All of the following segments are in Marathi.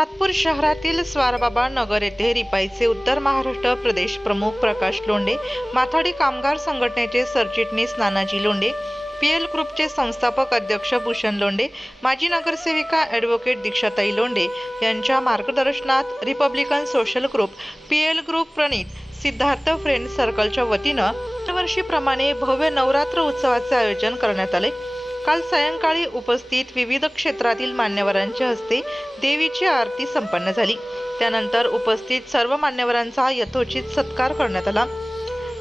सातपूर शहरातील स्वारबाबा नगर येथे रिपाईचे उत्तर महाराष्ट्र प्रदेश प्रमुख प्रकाश लोंडे माथाडी कामगार संघटनेचे सरचिटणीस नानाजी लोंढे पी एल ग्रुपचे संस्थापक अध्यक्ष भूषण लोंडे माजी नगरसेविका ॲडव्होकेट दीक्षाताई लोंडे यांच्या मार्गदर्शनात republican social group P L group प्रणित सिद्धार्थ फ्रेंड सर्कलच्या वतीनं दरवर्षीप्रमाणे भव्य नवरात्र उत्सवाचे आयोजन करण्यात आले. काल सायंकाळी उपस्थित विविध क्षेत्रातील मान्यवरांच्या हस्ते देवीची आरती संपन्न झाली. त्यानंतर उपस्थित सर्व मान्यवरांचा यथोचित सत्कार करण्यात आला.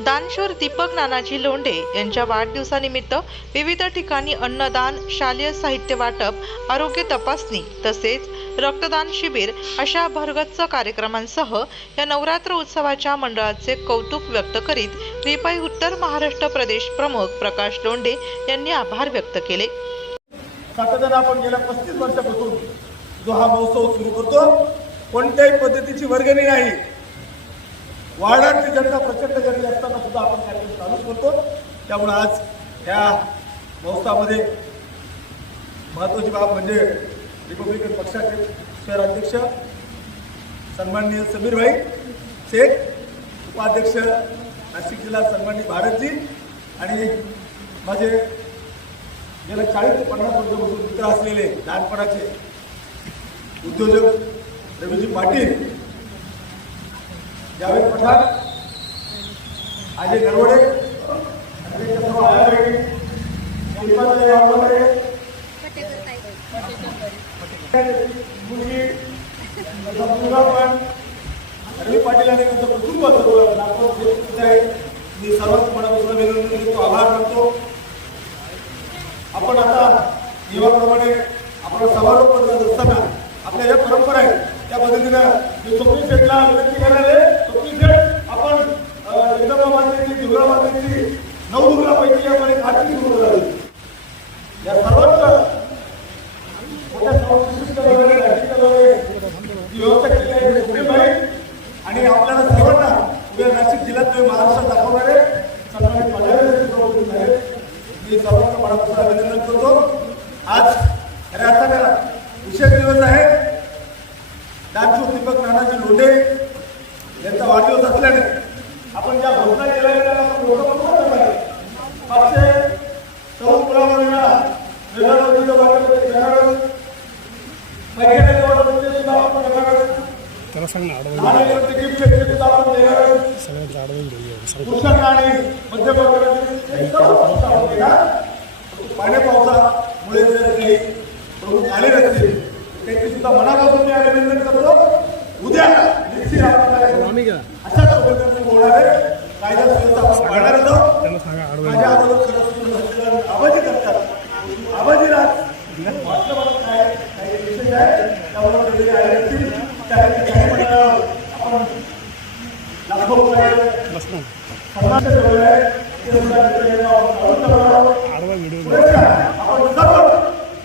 दानशूर दीपक नानाजी लोंढे यांच्या वाढदिवसानिमित्त विविध ठिकाणी अन्नदान शालेय साहित्य वाटप आरोग्य तपासणी तसेच रक्तदान शिबिर अशा भरगच्च कार्यक्रमांसह या नवरात्र उत्सवाच्या मंडळाचे कौतुक व्यक्त करीत रिपाई उत्तर महाराष्ट्र प्रदेश प्रमुख प्रकाश लोंढे यांनी आभार व्यक्त केले. सातत्यानं आपण गेल्या पस्तीस वर्षापासून जो हा महोत्सव सुरू करतो कोणत्याही पद्धतीची वर्गणी नाही. वार्डाची जनता प्रचंड गर्दी असताना सुद्धा आपण कार्यक्रम चालूच करतो. त्यामुळे आज ह्या महोत्सवामध्ये महत्त्वाची बाब म्हणजे रिपब्लिकन पक्षाचे शहर अध्यक्ष सन्माननीय समीरभाई शेख उपाध्यक्ष नाशिक जिल्हा सन्माननीय भारतजी आणि माझे गेल्या चाळीस ते पन्नास वर्षापासून मित्र असलेले लहानपणाचे उद्योजक रवीजी पाटील जावेद पठाण अजय गरवडे पण, रवी पाटील आणि त्यांचं कुटुंब नागपूर आहे. मी सर्वांच मनापासून विनंती करतो आभार मानतो. आपण आता नियमाप्रमाणे आपण समारोप करत असताना आपल्या ज्या परंपरा आहेत. त्या पद्धतीनं मी स्वप्नी शेठला विनंती करायला स्वप्नी शेठ आपण अं, जगदंबा मातेची दुर्गा मातेची नऊ दुर्गापैकी आपण एक आर्थिक सुरू करावी या सर्वांचं मोठ्या संस्कृतीच्या वगैरे राजकीय वगैरे जी व्यवस्था केली आहे ते पुढे पाहिजे आणि आपल्याला सर्वांना उद्या नाशिक जिल्ह्यात तुम्ही महाराष्ट्रात दाखवणारे सन्मानित पाटील उपस्थित आहेत मी सर्वांना मनापासून अभिनंदन करतो आज खऱ्या अर्थानं विशेष दिवस आहे दानशूर लोंढे यांचा वाढदिवस असल्याने आपण ज्या घोषणा केल्या आपण मोठं मोठं आहे. पाचशे चौद आहोत. त्याला सांग ना. सगळ्यांचं आडवं पुरुषांना आणि. पाण्या पावसामुळे काही प्रमुख आले नसतील त्यांची सुद्धा मनापासून मी अभिनंदन करतो उद्या निश्चित का अशाच पद्धतीने आहे कायदा सुव्यवस्था आपण आहोत. माझ्या अगोदर खरं आवाजी करतात. आवाजी राहत वाटलं मला काय काही विषय आहे त्यामुळे आले असतील पण आपण लाखो रुपये आहे. ते सुद्धा आपण. आडवा व्हिडिओ आपण सर्व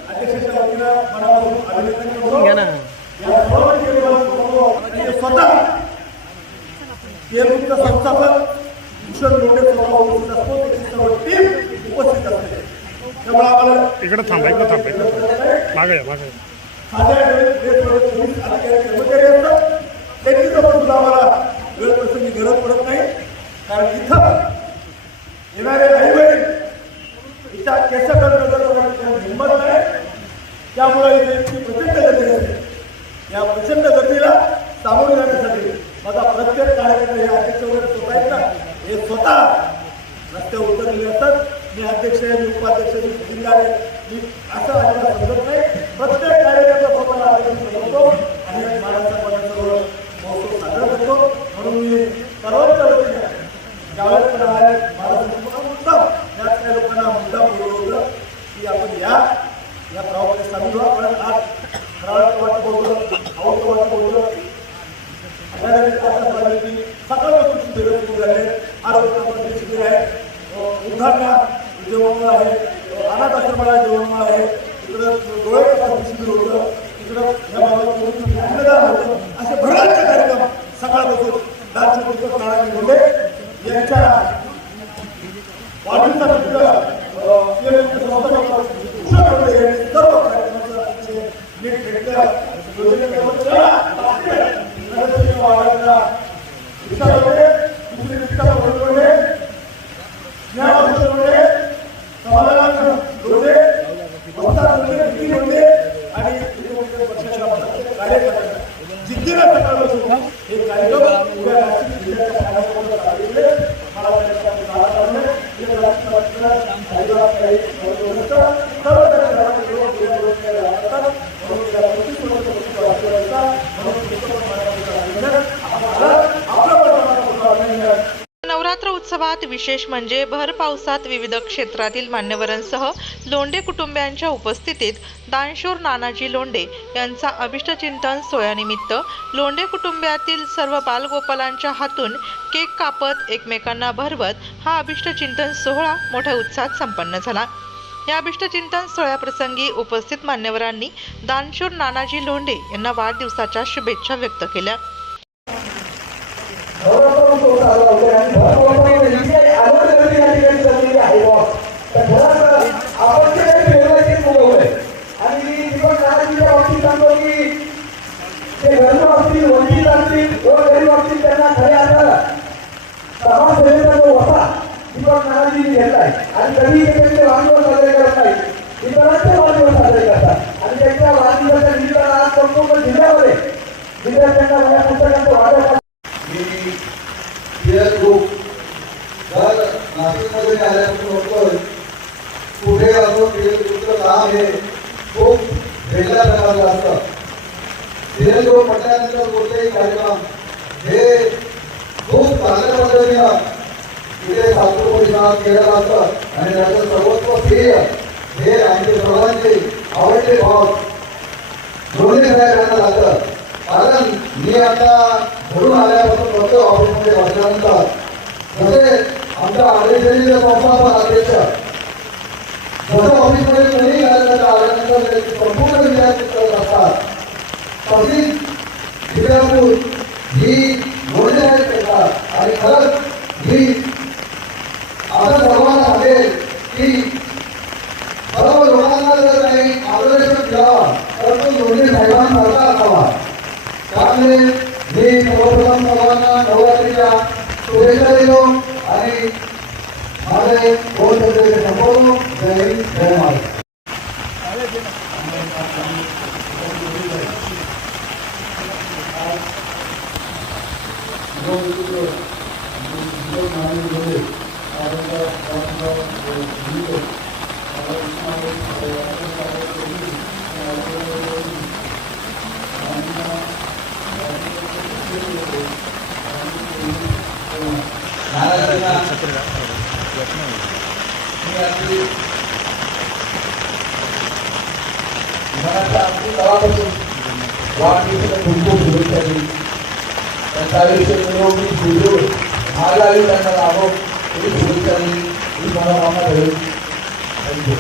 अध्यक्षाच्या वतीनं मनापासून अभिनंदन करतो घ्या ना या सर्वांचे म्हणजे स्वतः भूषण लोटे स्वतः उपस्थित असतो त्याची सर्व टीम उपस्थित असते त्यामुळे आम्हाला इकडं थांबा इकडं थांबा इकडं थांबा. मागे या मागे या. साध्या वेळेत ड्रेसमध्ये पोलीस अधिकारी कर्मचारी असतात. त्यांची सुद्धा आम्हाला गरज पडत नाही. कारण इथं येणारे आई वडील इथं केसकर नगर हिंमत नाही त्यामुळे इथे इतकी प्रचंड गर्दी असते या प्रचंड गर्दीला सामोरे जाण्यासाठी माझा प्रत्येक कार्यकर्ता हे अध्यक्ष वगैरे स्वतः आहेत ना हे स्वतः रस्त्यावर उतरलेले असतात. मी अध्यक्ष आहे मी उपाध्यक्ष मी जिल्हा आहे. मी असं अजिबात समजत नाही 와준다 नवरात्र विशेष म्हणजे भर पावसात विविध क्षेत्रातील मान्यवरांसह लोंढे कुटुंबियांच्या उपस्थितीत दानशूर नानाजी लोंढे यांचा अभिष्टचिंतन सोहळ्यानिमित्त लोंढे कुटुंबियातील सर्व बालगोपालांच्या हातून केक कापत एकमेकांना भरवत हा अभिष्टचिंतन सोहळा मोठ्या उत्साहात संपन्न झाला या अभिष्टचिंतन सोहळ्याप्रसंगी उपस्थित मान्यवरांनी दानशूर नानाजी लोंढे यांना वाढदिवसाच्या शुभेच्छा व्यक्त केल्या आणि दीपक नाराजीच्या बाबतीत सांगतो की आणि कधी ते त्यांचे वाढदिवस साजरे करत आणि त्यांच्या वाढदिवसाच्या निमित्तानं आज संपूर्ण जिल्ह्यामध्ये विद्यार्थ्यांना वह्या पुस्तकांचं मी धीरज ग्रुप जर नाशिकमध्ये आल्यापासून बघतोय कुठे असो धीरज ग्रुपचं हे खूप वेगळ्या प्रकारचं असतं. धीरज भाऊ म्हटल्यानंतर कोणतेही कार्यक्रम हे खूप चांगल्या पद्धतीनं तिथे सातपूर परिसरात केलेलं असतं. आणि त्याचं सर्वस्व ध्येय हे आमचे सर्वांचे आवडते भाव दोन्ही करायला लागतं कारण मी आता घरून आल्यापासून बघतो ऑफिसमध्ये वाचल्यानंतर जसे आमच्या आदेशाचे संस्थापक अध्यक्ष जसं ऑफिसमध्ये कोणीही आल्यानंतर संपूर्ण विद्यार्थी करत असतात तसेच विद्यापूर ही नोंदणी करतात आणि खरंच ही आता सर्वांना सांगेल की सर्व लोकांना जर काही मार्गदर्शन द्यावा तर तो नोंदणी साहेबांसारखा असावा त्यामुळे मी सर्वप्रथम सर्वांना नवरात्रीच्या शुभेच्छा दिलो आणि माझे दोन शब्द संपवतो जय जय महाराज मनाच्या अगदी तळापासून वाढदिवसाच्या खूप खूप शुभेच्छा दिली त्यांचा आयुष्य निरोगी सुदृढ भागावी त्यांना लाभो ही शुभेच्छा दिली ही मला मामा धरेल थँक्यू.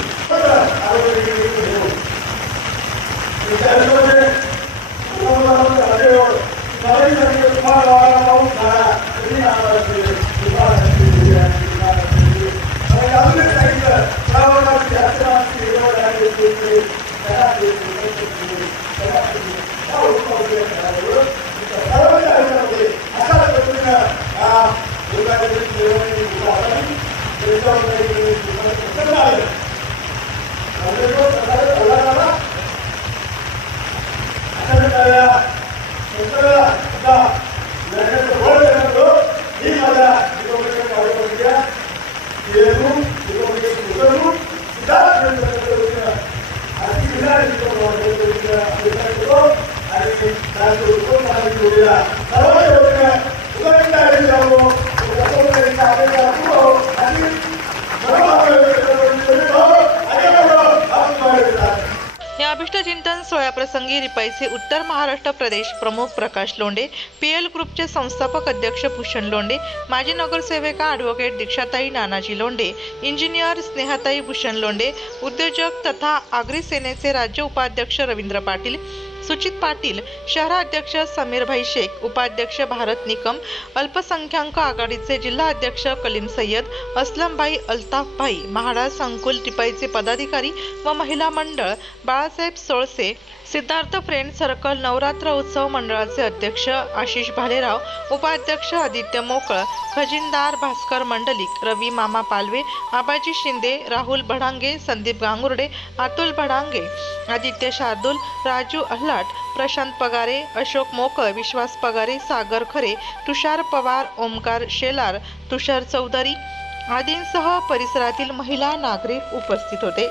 याप्रसंगी रिपाईचे उत्तर महाराष्ट्र प्रदेश प्रमुख प्रकाश लोंडे पी एल ग्रुपचे संस्थापक अध्यक्ष भूषण लोंडे माजी नगरसेविका ॲडव्होकेट दीक्षाताई नानाजी लोंडे इंजिनियर स्नेहाताई भूषण लोंडे उद्योजक तथा आगरी सेनेचे राज्य उपाध्यक्ष रवींद्र पाटील सुचित पाटील शहराध्यक्ष समीरभाई शेख उपाध्यक्ष भारत निकम अल्पसंख्याक आघाडीचे जिल्हा अध्यक्ष कलीम सय्यद अस्लमभाई अल्ताफभाई म्हाडा संकुल टिपाईचे पदाधिकारी व महिला मंडळ बाळासाहेब सोळसे सिद्धार्थ फ्रेंड सर्कल नवरात्र उत्सव मंडळाचे अध्यक्ष आशिष भालेराव उपाध्यक्ष आदित्य मोकळ खजिनदार भास्कर मंडलिक रवी मामा पालवे आबाजी शिंदे राहुल भडांगे संदीप गांगुर्डे अतुल भडांगे आदित्य शार्दूल राजू अल्ला अल्हाट प्रशांत पगारे अशोक मोकळ विश्वास पगारे सागर खरे तुषार पवार ओमकार शेलार तुषार चौधरी आदींसह परिसरातील महिला नागरिक उपस्थित होते.